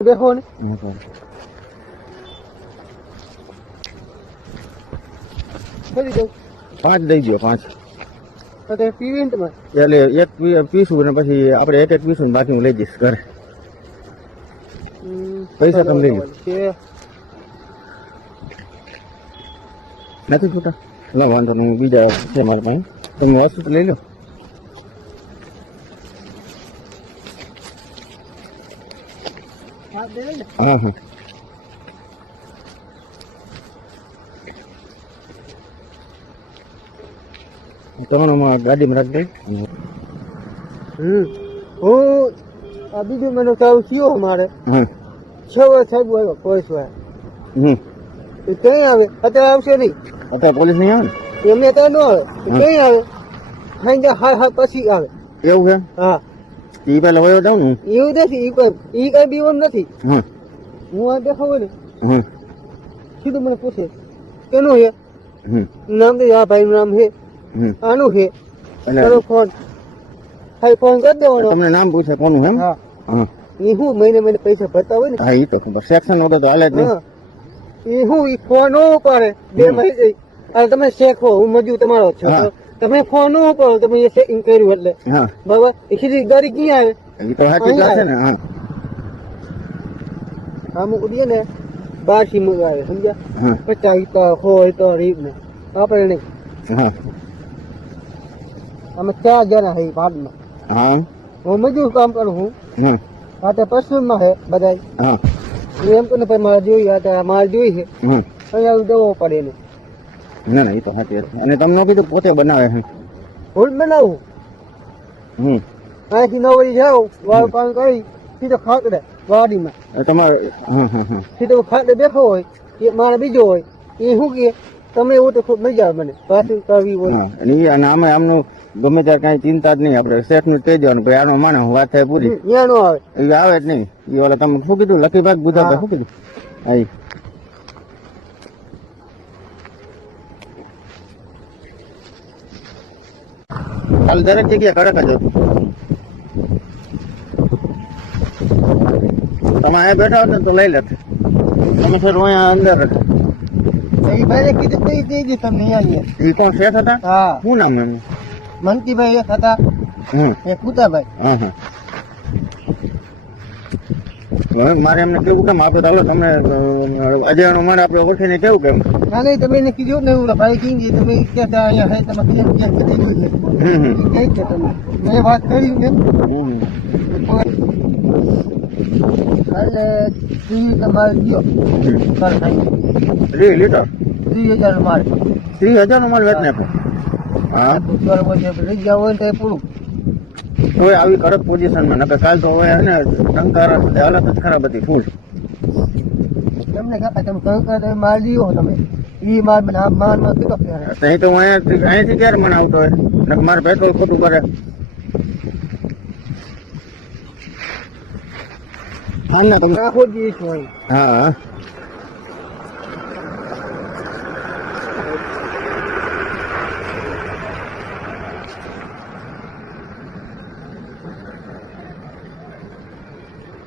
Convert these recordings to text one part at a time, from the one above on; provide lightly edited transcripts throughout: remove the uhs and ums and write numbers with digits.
બેહો ને કરી દઉં 5 દઈ દો 5 તો તે પીવીન્ટમાં એટલે એક પીસું ને પછી આપણે એક પીસું બાકી હું લઈ જઈશ ઘરે પૈસા તમે લઈ લો નથી છૂટા ના વાંધો નહીં બીજા છે મારા પાસે તમે વસ્તુ તો લઈ લો હા હા તમારા ગાડીમાં રાખી દઈ હું આ બીજું મને ચાલુ થયો અમારે હા 6 વાર સાહેબ આવ્યો પોલીસ વાળા એ કઈ આવે અત્યારે આવશે નહીં અત્યારે પોલીસ નહીં આવે ને એમને અત્યારે ન આવે કઈ આવે ખાઈ હા પછી આવે ને એવું છે હા એ પેલા વયો જાઉં ને એવું નથી ઈ કઈ બીવાનું નથી હા હું આ દેખાવ ને હા સીધું મને પૂછે કેનું છે નામ દે આ ભાઈ નું નામ છે આનું છે કરો ફોન હા ફોન કરી દેવાનો તમને નામ પૂછે કોનું એમ હા હા એ હું મહિને પૈસા ભરતા હોય ને હા એ તો ખબર સેક્શન વગર તો હાલે જ નહીં હા એ હું ઈ ફોન નો ઉપાડે 2 મહિને અને તમે શેખો હું મજૂર તમારો છો હા. તમે ફોન નો ઉપાડો તમે એ સેટિંગ કર્યું એટલે હા બરાબર એ સીધી ગાડી ક્યાં આવે એ તો સાચી વાત છે ને હા આમ ઉડીએ ને 12 મગ આવે સમજ્યા હા 50 હોય તો રીત ને આપણે નહીં હા અમે 4 જણા હઈ ભાગમાં હા હું મજૂર કામ કરું હું હા આ તો પશ્ચિમમાં છે બધાય હા એમ તો ને ભાઈ મારે જોઈએ આ તો મારે જોઈએ છે હા અહીંયા દેવો પડે ને ના ના એ તો સાચી વાત છે અને તમને કીધું પોતે બનાવે છે ભૂલ બનાવું અહીંથી નવરી જાઉં વાળ પાણી કરી સીધો ખાકડે વાડીમાં તમારે હા હા હા સીધો ખાકડે બેઠો હોય એ મારે બીજો હોય એ શું કે તમે એવું તો ખૂબ મજા આવે મને પાછું કરવી હોય હા અને એ અને આમાં આમનું ગમે ત્યારે કાંઈ ચિંતા જ નહીં આપણે શેઠ નું કહી દેવાનું ભાઈ આનો માને વાત થાય પૂરી ત્યાં નો આવે એ આવે જ નહીં એ ઓલા તમે શું કીધું લખીભાગ બુધાભાઈ શું કીધું હા કાલ દરેક જગ્યાએ કડક જ હતું તમે અહીંયા બેઠા હોત ને તો લઈ લેત તમે સર અહીંયા અંદર એ ભાઈ કીધું કઈ દેજે તમને અહીંયા એ કોણ શેઠ હતા હા શું નામ એનું મનકીભાઈ એક હતા એક કુતાભાઈ હા હા હવે મારે એમને કેવું કેમ આપણે ચાલો તમે અજયનો મારે આપણે ઓળખીને કેવું કેમ ના નહીં તમે એને કીધું ને એવું ભાઈ કીધી તમે ક્યાં ત્યાં અહીંયા હે તમે ક્યાં કીધું એટલે કઈ છે તમે મેં વાત કરી ને એટલે તમારે ગયો લીટર 30,000 મારે 30,000 નો માલ વેચ નાખો હા બરોબર છે લઈ ગયા હોય ને તો પૂરું કોઈ આવી કડક પોઝિશનમાં નકર કાલ તો હોય ને ટંકાર હાલત જ ખરાબ હતી ફૂલ તમને ખબર તમે કંકર તમે માર લીધો તમે ઈ માર મને આ મારમાં કેટલો ફેર અહીં તો હું અહીંયાથી ક્યારે મને આવતો હોય નકર મારે પેટ્રોલ ખોટું કરે હા ના તમે આખો દિવસ હોય હા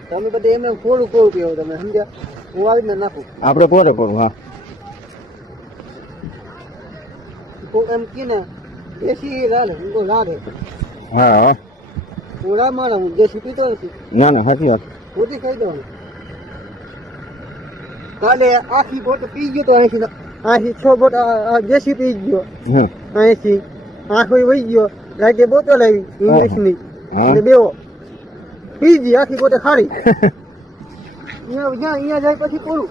તમે બધે એમને થોડું કહું પીવો તમે સમજ્યા હું આવી ને નાખું આપણે પોરે પોરું હા એમ કે ને દેશી લાલે હું તો લાગે હા ઓળા મારે હું દેશી પીતો નથી ના ના સાચી વાત પોતે ખાઈ દઉં કાલે આખી બોટ પી ગયો તો અહીંથી 6 બોટ દેશી પી ગયો અહીંથી આખો વહી ગયો રાતે બોટલ આવી ઇંગ્લિશની અને બેવો પી ગઈ આખી બોટે ખારી અહીંયા જાય પછી પૂરું